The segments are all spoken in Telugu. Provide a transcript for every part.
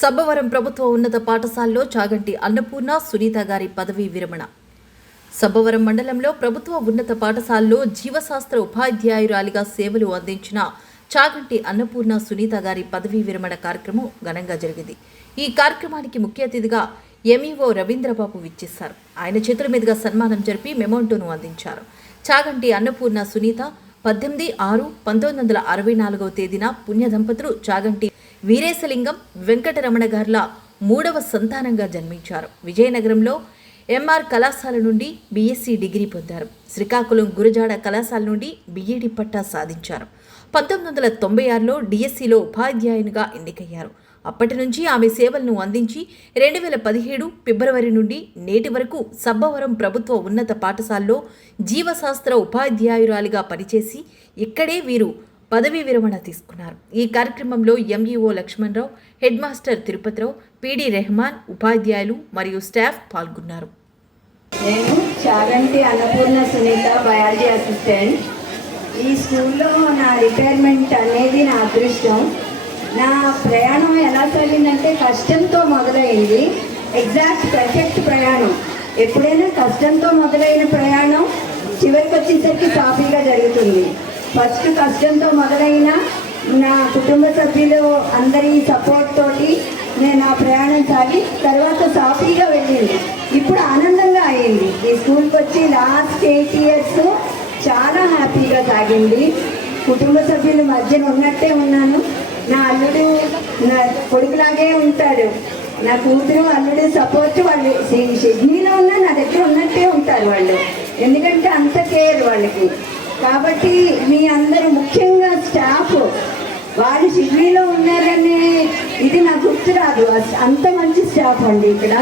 సబ్బవరం ప్రభుత్వ ఉన్నత పాఠశాలలో చాగంటి అన్నపూర్ణ సునీత గారి పదవీ విరమణ. సబ్బవరం మండలంలో ప్రభుత్వ ఉన్నత పాఠశాలలో జీవశాస్త్ర ఉపాధ్యాయురాలిగా సేవలు అందించిన చాగంటి అన్నపూర్ణ సునీత గారి పదవీ విరమణ కార్యక్రమం ఘనంగా జరిగింది. ఈ కార్యక్రమానికి ముఖ్య అతిథిగా ఎంఈఓ రవీంద్రబాబు విచ్చేశారు. ఆయన చేతుల మీదుగా సన్మానం జరిపి మెమోంటోను అందించారు. చాగంటి అన్నపూర్ణ సునీత 18/6/1964 తేదీన పుణ్య దంపతులు చాగంటి వీరేశలింగం వెంకటరమణ గార్ల 3వ సంతానంగా జన్మించారు. విజయనగరంలో ఎంఆర్ కళాశాల నుండి బీఎస్సీ డిగ్రీ పొందారు. శ్రీకాకుళం గురజాడ కళాశాల నుండి బీఈడీ పట్టా సాధించారు. 1996లో డిఎస్సీలో ఉపాధ్యాయునిగా ఎన్నికయ్యారు. అప్పటి నుంచి ఆమె సేవలను అందించి 2017 ఫిబ్రవరి నుండి నేటి వరకు సబ్బవరం ప్రభుత్వ ఉన్నత పాఠశాలలో జీవశాస్త్ర ఉపాధ్యాయురాలిగా పనిచేసి ఇక్కడే వీరు పదవీ విరమణ తీసుకున్నారు. ఈ కార్యక్రమంలో MEO Lakshmanarao, head master Tirupatirao, PD Rehman, ఉపాధ్యాయులు మరియు స్టాఫ్ పాల్గొన్నారు. నేను చాగంటి అన్నపూర్ణ సునీత, బయాలజీ అసిస్టెంట్. ఈ స్కూల్లో నా రిటైర్మెంట్ అనేది నా అదృష్టం. నా ప్రయాణం ఎలా సాగిందంటే కష్టంతో మొదలైంది. ఎగ్జాక్ట్ పర్ఫెక్ట్ ప్రయాణం. ఎప్పుడైనా కష్టంతో మొదలైన ప్రయాణం చివరికి వచ్చేసరికి సాఫీగా జరుగుతుంది. ఫస్ట్ కష్టంతో మొదలైన నా కుటుంబ సభ్యులు అందరి సపోర్ట్ తోటి నేను ఆ ప్రయాణం సాగి తర్వాత సాఫీగా వెళ్ళింది. ఇప్పుడు ఆనందంగా అయింది. ఈ స్కూల్కి వచ్చి లాస్ట్ 8 years చాలా హ్యాపీగా సాగింది. కుటుంబ సభ్యుల మధ్యన ఉన్నట్టే ఉన్నాను. నా అల్లుడు నా కొడుకులాగే ఉంటాడు. నా కూతురు అల్లుడు సపోర్ట్ వాళ్ళు సిడ్నీలో ఉన్నా నా దగ్గర ఉన్నట్టే ఉంటారు వాళ్ళు. ఎందుకంటే అంత కేర్ వాళ్ళకి. కాబట్టి మీ అందరూ ముఖ్యంగా స్టాఫ్ వాళ్ళు సిడ్నీలో ఉన్నారనే ఇది నాకు గుర్తురాదు. అంత మంచి స్టాఫ్ అండి. ఇక్కడ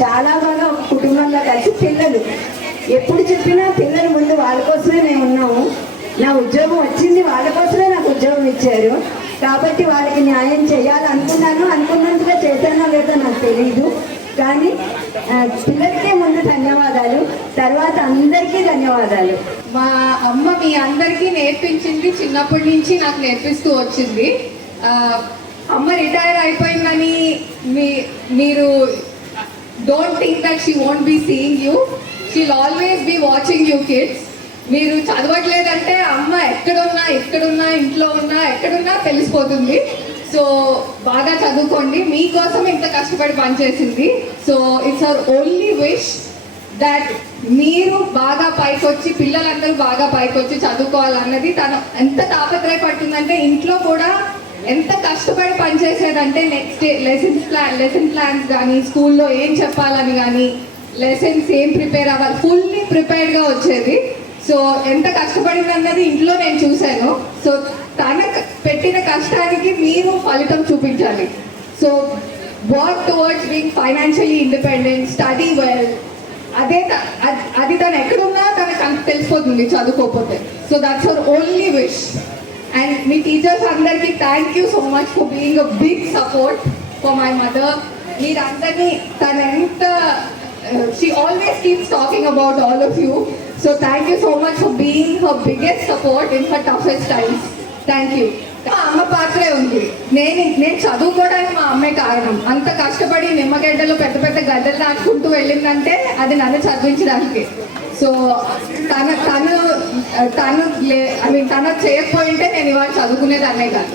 చాలా బాగా ఒక కుటుంబంలో కలిసి పిల్లలు ఎప్పుడు చెప్పినా పిల్లలు ముందు వాళ్ళ కోసమే మేము ఉన్నాము. నా ఉద్యోగం వచ్చింది వాళ్ళ కోసమే నాకు ఉద్యోగం ఇచ్చారు. కాబట్టి వాళ్ళకి న్యాయం చేయాలనుకున్నాను. అనుకున్నంతగా చేశానో లేదో నాకు తెలియదు. కానీ పిల్లలకే ముందు ధన్యవాదాలు, తర్వాత అందరికీ ధన్యవాదాలు. మా అమ్మ మీ అందరికీ నేర్పించింది, చిన్నప్పటి నుంచి నాకు నేర్పిస్తూ వచ్చింది. అమ్మ రిటైర్ అయిపోయిందని మీరు don't think that she won't be seeing you. She'll always be watching you kids. మీరు చదవట్లేదంటే అమ్మ ఎక్కడున్నా ఇంట్లో ఉన్నా ఎక్కడున్నా తెలిసిపోతుంది. సో బాగా చదువుకోండి. మీకోసం ఇంత కష్టపడి పనిచేసింది. So it's our only wish that మీరు బాగా పైకొచ్చి పిల్లలందరూ బాగా పైకొచ్చి చదువుకోవాలన్నది తను ఎంత తాపత్రయపడుతుందంటే ఇంట్లో కూడా ఎంత కష్టపడి పనిచేసేదంటే నెక్స్ట్ లెసన్ ప్లాన్స్ కానీ స్కూల్లో ఏం చెప్పాలని కానీ లెసన్స్ ఏం ప్రిపేర్ అవ్వాలి ఫుల్లీ ప్రిపేర్డ్గా వచ్చేది. సో ఎంత కష్టపడింది అన్నది ఇంట్లో నేను చూశాను. సో తన పెట్టిన కష్టానికి మీరు ఫలితం చూపించాలి. So work towards being financially independent, study well. అది తను ఎక్కడున్నా తనకు తెలిసిపోతుంది చదువుకోకపోతే. So that's our only wish. And మీ టీచర్స్ అందరికీ thank you so much for being a big support for my mother. మీరందరినీ తను ఎంత she always keeps talking about all of you. So thank you so much for being her biggest support in her toughest times. Thank you. మా అమ్మ పాత్రే ఉంది. నేను చదువుకోవడానికి మా అమ్మే కారణం. అంత కష్టపడి నిమ్మగడ్డలు పెద్ద పెద్ద గడ్డలు దాటుకుంటూ వెళ్ళిందంటే అది నన్ను చదివించడానికి. సో తను చేయకపోయింటే నేను ఇవాళ చదువుకునేదాన్నే కాదు.